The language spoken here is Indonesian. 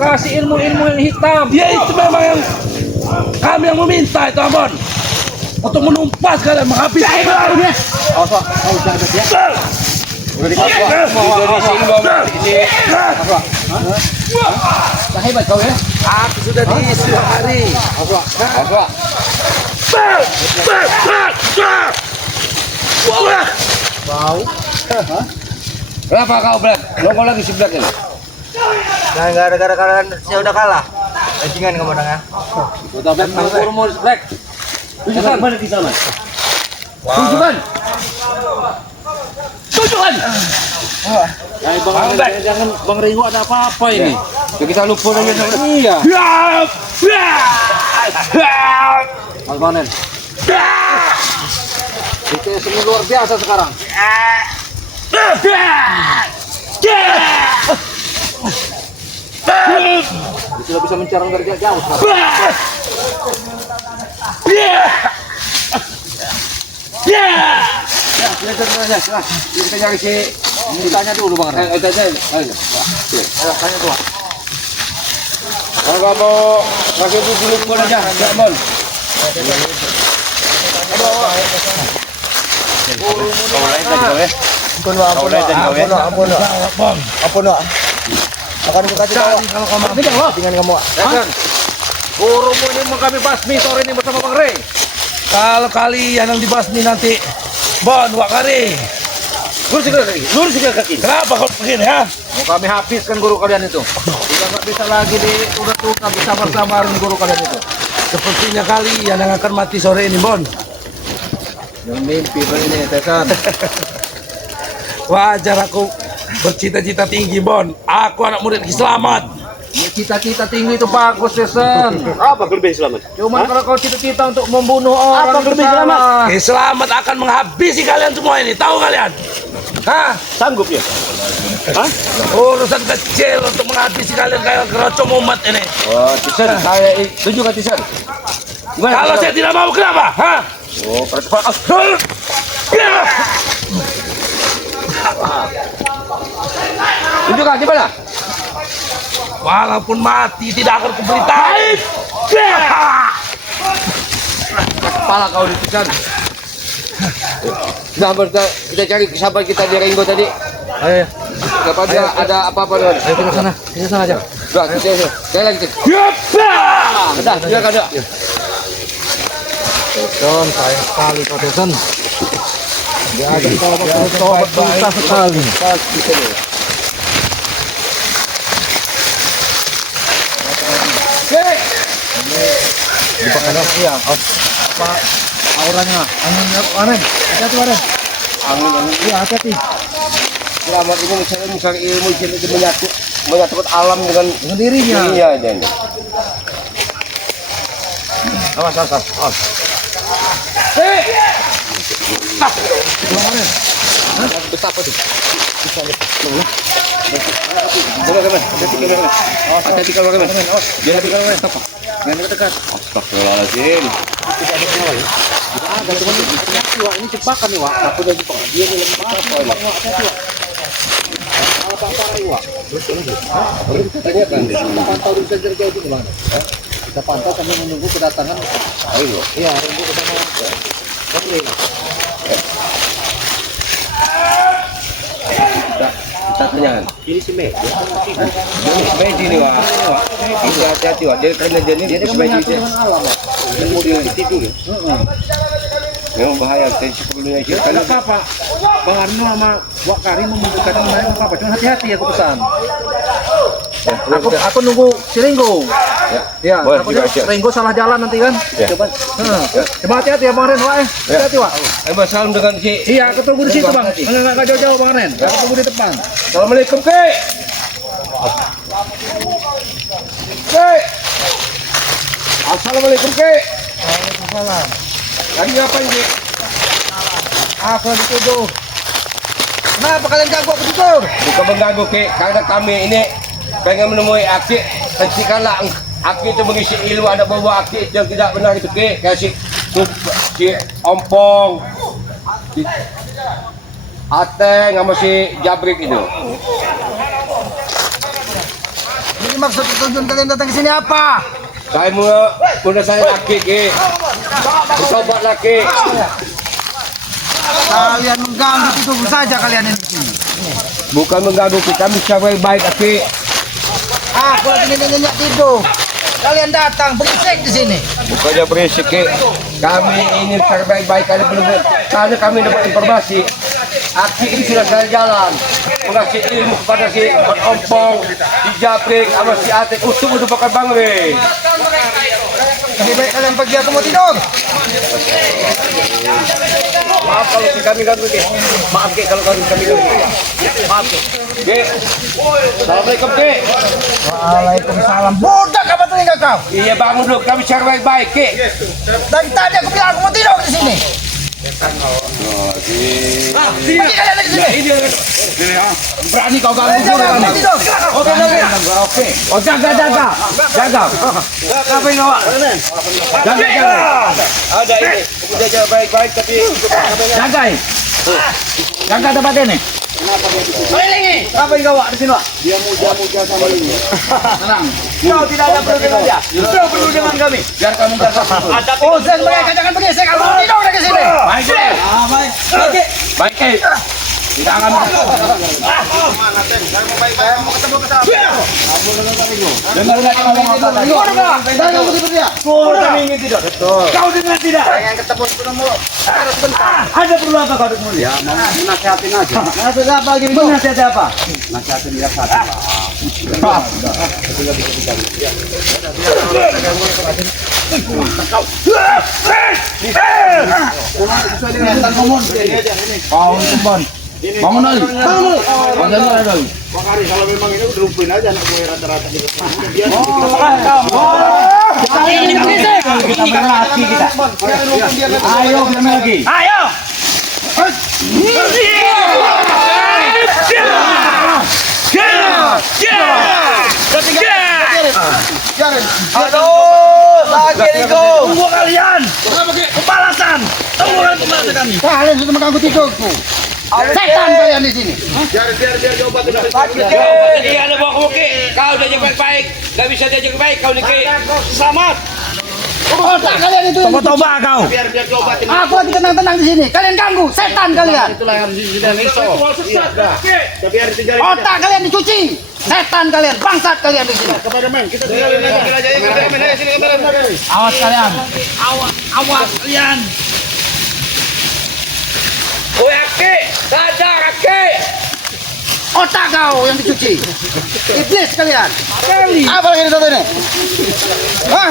kasih ilmu-ilmu yang hitam. Ya itu memang yang kami yang meminta itu Ambon. Untuk menumpas kalian menghabis. Udah dikasih dari sini bawa ini. Nah, hebat kau ya. Aku sudah diisi hari. Bau. Kenapa kau Black? Nongol lagi si Black ini. Nah, gara-gara kalian saya udah kalah. Bajingan kamu ya. Udah Black, mau Black. Tunjukkan mana di sana. Tunjukkan. Tunjukkan. Jangan Bang Ringo ada apa-apa ini. Kita lupa dengan iya. Almanen. Itu seni luar biasa sekarang. Sudah bisa mencarang dari jauh sekarang. Kita nyari si ditanya dulu Bang. Tanya tuh. Kalau kamu pakai buku lupa aja, enggak Mon. Akan aku kasih tahu kalau kamu dengan kamu. Gurumu ini mau kami basmi sore ini bersama Bang Rey. Kalau kalian yang dibasmi nanti Bon, Wakari. Lurus ke kaki. Kenapa kau begini ya? Mau kami habiskan guru kalian itu. Sudah nggak bisa lagi udah bisa bersamarin guru kalian itu. Sepertinya kalian yang akan mati sore ini Bon. Yang mimpi ini Tesan. Wajar aku bercita-cita tinggi Bon. Aku anak murid Ki Slamet. Cita-cita tinggi itu bagus Tesan. Apa kelebihan selamat? Cuman kalau kau cita-cita untuk membunuh orang Apa kelebihan selamat? Ki Slamet akan menghabisi kalian semua ini. Tahu kalian? Hah? Sanggup ya? Hah? Urusan kecil untuk menghabisi kalian kayak kerocong umat ini. Oh, Tesan, saya setuju kan Tesan? Kalau saya tidak mau kenapa? Hah? Oh, percepat. Tunjukkan di mana? Walaupun mati tidak akan kuberitain. Kepala kau ditekan. Kita cari sahabat kita di Ringo tadi. Ayo. Siapa ada apa-apa dengan? Ayo kita sana. Kita sana aja. Udah, kita lagi. Udah, silakan dok. Teson, sayang sekali kau Teson. Dia agak tobat susah sekali. Dipakai ya. Apa auranya? Anginnya kemarin. Hati-hati kemarin. Angin. Iya, hati-hati. Selamat ini mencari ilmu itu menyatukan alam dengan dirinya. Iya, dan. Awas. Betapa tuh? Hati-hati kalau kemen. Jangan hati kalau kemen. Stop. Jangan dekat. Astagfirullahaladzim. Ini jebakan nih Wak. Aku udah jebak. Dia nih lemah. Apa-apa Wak. Kita kan pantau dulu saja jauh itu gimana? Kita pantau sambil menunggu kedatangan. Ayo. Iya, Ringo bersama. Oke. Kita tanyakan. Ini si Mei. Medi nih Wak. Ini hati-hati Wak. Jadi karena dia menyatu dengan alam Wak. Kemudian tidur. Memang bahaya. Saya sebelumnya sih. Kalau apa? Bang Arno sama Wak Karim membutuhkan mana apa? Cuma hati-hati aku pesan. Aku nunggu si Ringo. Ya, takutnya Ringo salah jalan nanti kan. Coba hati-hati ya Bang Ren, Wak. Hati-hati Wak. Ayo salam dengan si. Iya, aku tunggu di situ Bang. Enggak jauh-jauh Bang Ren. Aku tunggu di depan. Assalamualaikum Ki. Assalamualaikum Ki. Waalaikumsalam. Lagi ngapain Ki? Aku dituduh. Kenapa kalian ganggu aku tidur? Bukan mengganggu Ki, karena kami ini pengen menemui Aki. Hentikanlah Aki itu mengisi ilmu, ada bawa Aki itu yang tidak benar itu Ki. Kasih si Ompong, si Ateng sama si Jabrik itu. Jadi maksud tujuan kalian datang ke sini apa? Saya muna saya laki ke. Sobat laki. Kalian mengganggu itu saja kalian ini. Bukan mengganggu kita, kami cara baik laki. Aku lagi nyenyak tidur. Kalian datang berisik di sini. Bukannya berisik ke. Kami ini cara baik-baik karena kami dapat informasi. Aksi ini sudah dari jalan mengasih ilmu kepada si Ompong, si Japrik, sama si Atik untuk menupakan Bang Re. Lebih baik kalian pergi, aku mau tidur. Maaf kalau si kami ganggu ke. Maaf ke kalau kami ganggu. Maaf ke. Assalamualaikum ke. Waalaikumsalam. Budak apa telinga kau? Iya bangun dulu, kami cara baik-baik ke. Dari tadi aku bilang aku mau tidur di sini. Pergi kalian dari sini. Berani kau ganggu Jangan, dulu aku mau tidur. Oke. Oh jaga. Apa yang awak? Jaga. Ada ini. Udah jaga baik-baik tapi Jaga. Jaga tempat ini. apa yang awak di sini, Pak? Dia muja sama ini. Tenang. Kau tidak ada perlu dengan dia. Kau perlu dengan kami. Biar kami jaga. Oh, saya mereka jangan berisik. Aku mau tidur dari sini. Baik. Baik. Tidak akan dengar lagi ngomong apa. Kami ingin tidak. Betul. Kau dengar tidak? Yang ketemu ketemu. Ada perlu apa kau dengar? Ya, mau nasihatin aja. Nasihat apa lagi? Nasihat apa? Nasihatin dia satu. Kau Tumbon. Bangun lagi. Bangun lagi. Kalau memang ini udah lumpuhin aja anak gue rata-rata gitu. Kita main lagi kita. Ayo main lagi. Ayo. Aduh, sakit itu. Tunggu kalian. Pembalasan. Tunggu pembalasan kami. Kalian sudah mengganggu tidurku. Setan kalian di sini. Dia ada bawa koki. Kau udah jaga baik. Gak bisa dia jaga baik. Kau niki. Selamat. Otak kalian itu. Coba kau. Aku lagi tenang-tenang di sini. Kalian ganggu, setan kalian. Otak kalian dicuci. Setan kalian, bangsat kalian di sini. Awas kalian. Awas kalian. Oi Aki, sadar Aki. Otak kau yang dicuci. Iblis kalian. Apa lagi di satu ini? Hah?